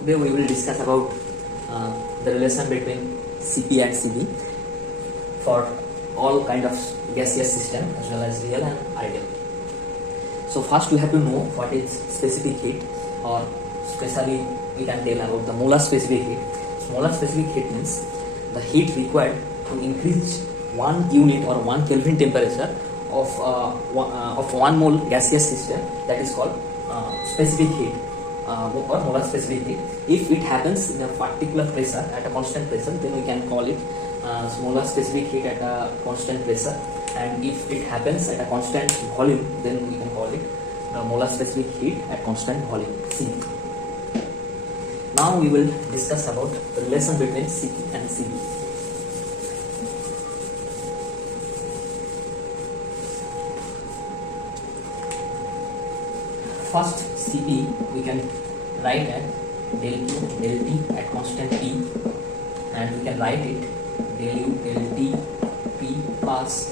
Today we will discuss about the relation between Cp and Cv for all kind of gaseous system as well as real and ideal. So first we have to know what is specific heat, or specially we can tell about the molar specific heat. Molar specific heat means the heat required to increase 1 unit or 1 Kelvin temperature of 1 mole gaseous system, that is called specific heat or molar specific heat. If it happens in a particular pressure at a constant pressure, then we can call it molar specific heat at a constant pressure, and if it happens at a constant volume, then we can call it the molar specific heat at constant volume, Cv. Now we will discuss about the relation between Cp and Cv. First, Cp we can write at del Q del T at constant T, and we can write it del U del T P plus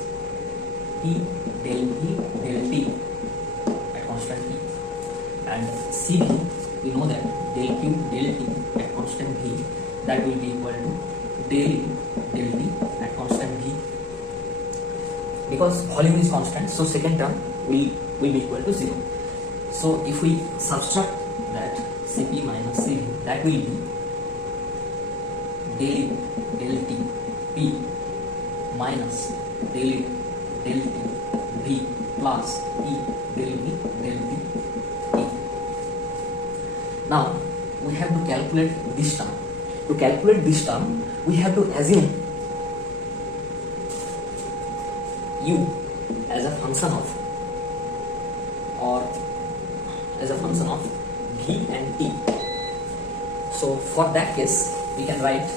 T del V del T at constant T. And Cv, we know that del Q del T at constant V, that will be equal to del U del T at constant V. Because volume is constant, so second term will be equal to 0. So if we subtract that Cp minus Cv, that will be del U del T P minus del U del T V plus T del V del T T. Now we have to calculate this term. To calculate this term, we have to assume U as a function of, or as a function of V and T. So for that case, we can write,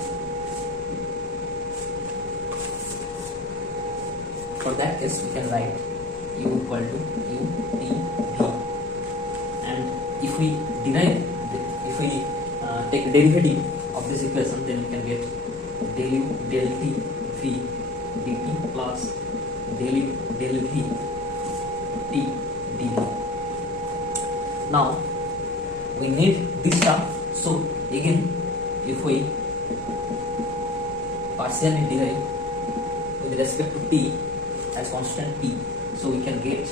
U equal to U T V, and if we take the derivative of this equation, then we can get del U del T V dt plus del U del V T dv. Now we need this term, so again if we partially derive with respect to T as constant T, so we can get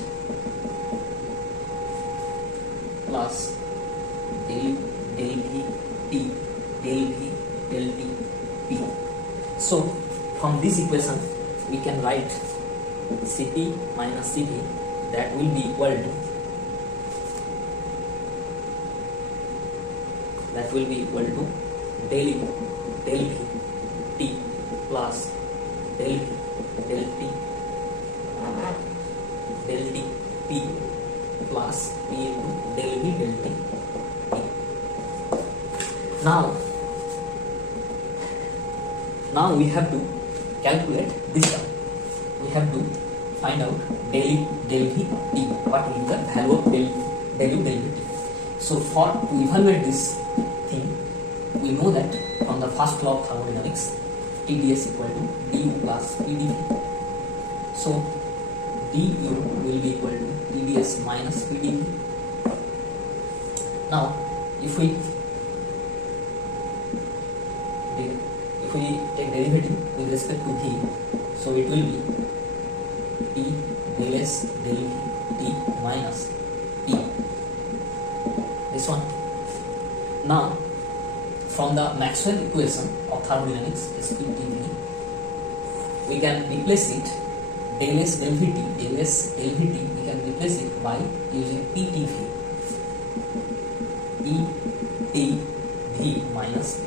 plus del U del V T del V del T P. So from this equation we can write Cp minus Cv, that will be equal to del U del V T plus del V del T del T P plus P into del V del T P. Now we have to calculate this term. We have to find out del U del V T, what will be the value of del U del V T. So to evaluate this thing, we know that from the first law of thermodynamics, TdS equal to du plus Pdv. So du will be equal to TdS minus Pdv. Now if we take derivative with respect to V, so it will be T del S del V T minus T, this one. Now from the Maxwell equation of thermodynamics, SPTV, we can replace it del S del Vt, we can replace it by using PTV, PTV minus V.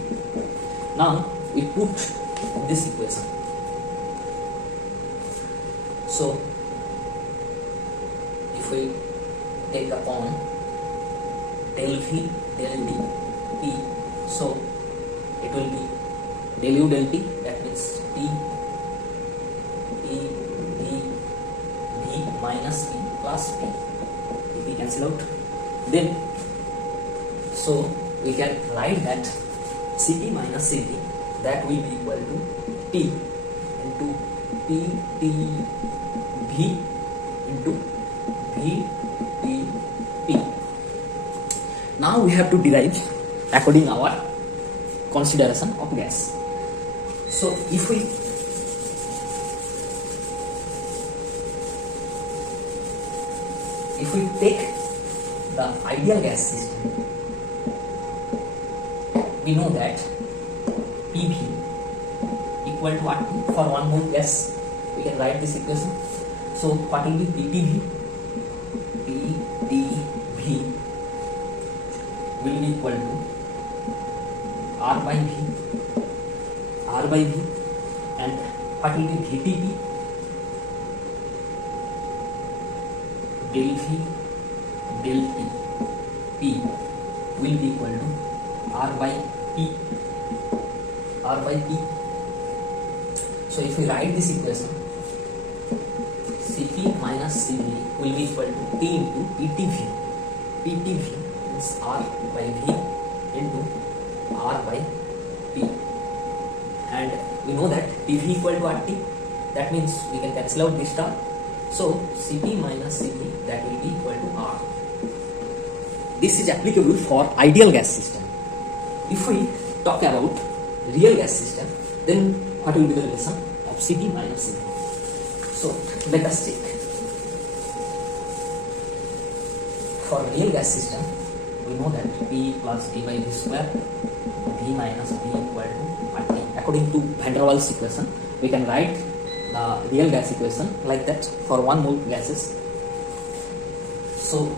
Now we put this equation. So if we take upon del V del D P, so it will be del U del T, that means T V minus P plus P. If we cancel out, then so we can write that Cp minus Cv, that will be equal to T into PTV into VTP. Now we have to derive according our consideration of gas. So if we take the ideal gas system, we know that PV equal to RT for 1 mole gas. We can write this equation. So what will be PPV? PPV will be equal to R by V, and what will be VTP? Del V del T P will be equal to R by P. So if we write this equation, Cp minus Cv will be equal to T into PTV. PTV is R by V into R by P. And we know that PV equal to RT. That means we can cancel out this term. So Cp minus Cv, that will be equal to R. This is applicable for ideal gas system. If we talk about real gas system, then what will be the relation of Cp minus Cv? So let us check. For real gas system, we know that P plus A by V square, V minus V equal to RT. According to Van der Waals equation, we can write the real gas equation like that for 1 mole gases. So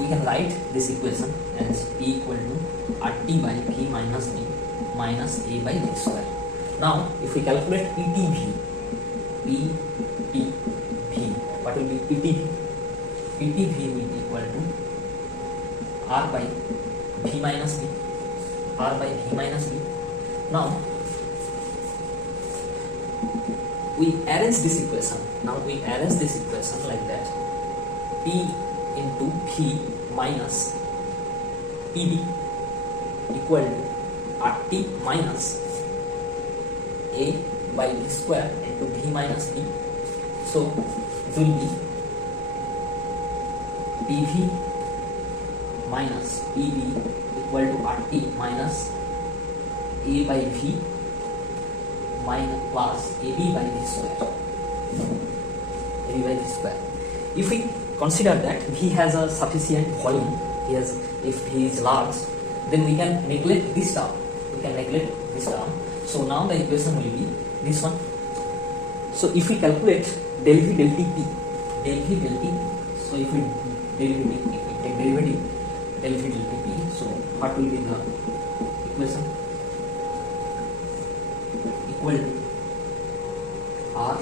we can write this equation as P equal to RT by V minus V minus A by V square. Now if we calculate PTV, what will be PTV? PTV will be equal to R by V minus V. Now we arrange this equation. Like that. P into V minus PV equal to RT minus A by V square into V minus V. So it will be PV minus PV equal to RT minus A by V minus plus AB by V square. If we consider that V has a sufficient volume, if V is large, then we can neglect this term. So now the equation will be this one. So if we calculate del V del T, so if we take derivative del V del T, so what will be the equation? Equal to R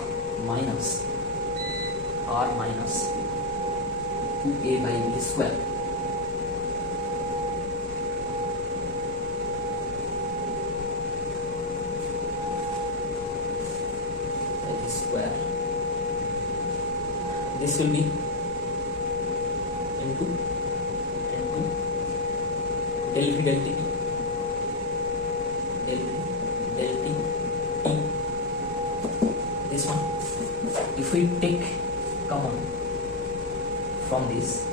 minus 2A by V square this will be into del V del T this one. If we take common from this,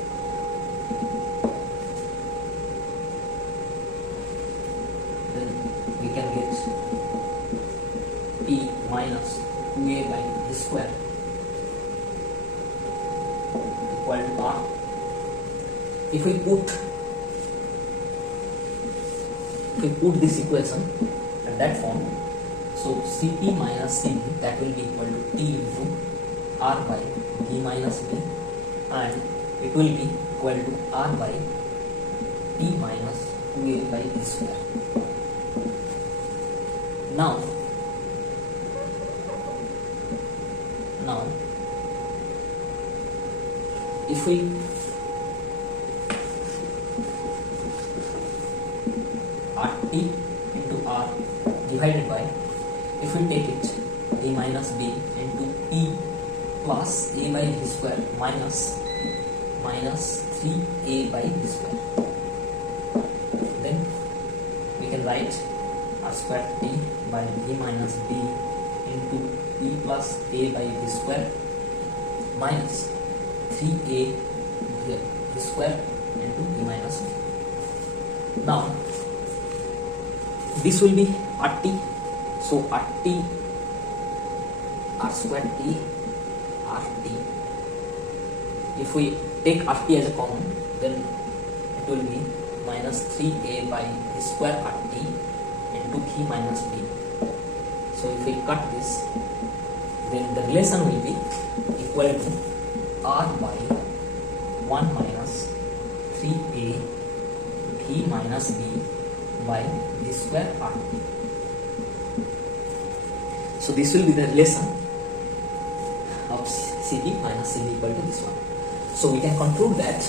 then we can get T minus 2A by V square equal to R. If we put this equation at that form, so Cp minus Cv, that will be equal to T into R by V minus V, and it will be equal to R by T minus 2A by V square. Now if we RT into R divided by, if we take it A minus B into E plus A by V square minus 3A by V square, then we can write R square T by V minus B into E plus A by V square minus 3A V square into V minus B. Now this will be RT. So RT, R square T, RT. If we take RT as a common, then it will be minus 3a by v square RT into v minus b. So if we cut this, then the relation will be equal to R by 1 minus 3a v minus b by v square RT. So this will be the relation of Cp minus Cv equal to this one. So we can conclude that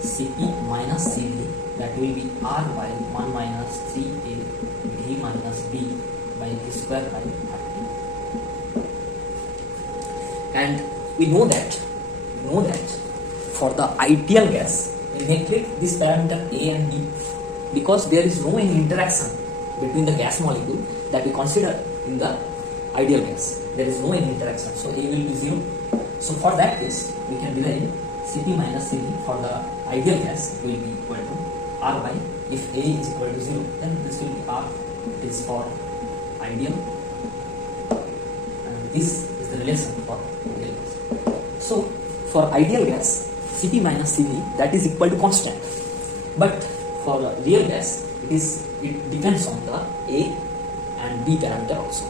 Cp minus Cv, that will be R by 1 minus 3a v minus b by v square by RT. And we know that for the ideal gas, we neglect this parameter A and B because there is no any interaction between the gas molecule that we consider in the ideal gas. There is no any interaction, so A will be 0. So for that case, we can derive Cp minus Cv for the ideal gas will be equal to R by, if A is equal to 0, then this will be R. It is for ideal, and this is the relation for ideal gas. So for ideal gas, Cp minus Cv, that is equal to constant, but for the real gas, it depends on the A and B parameter also.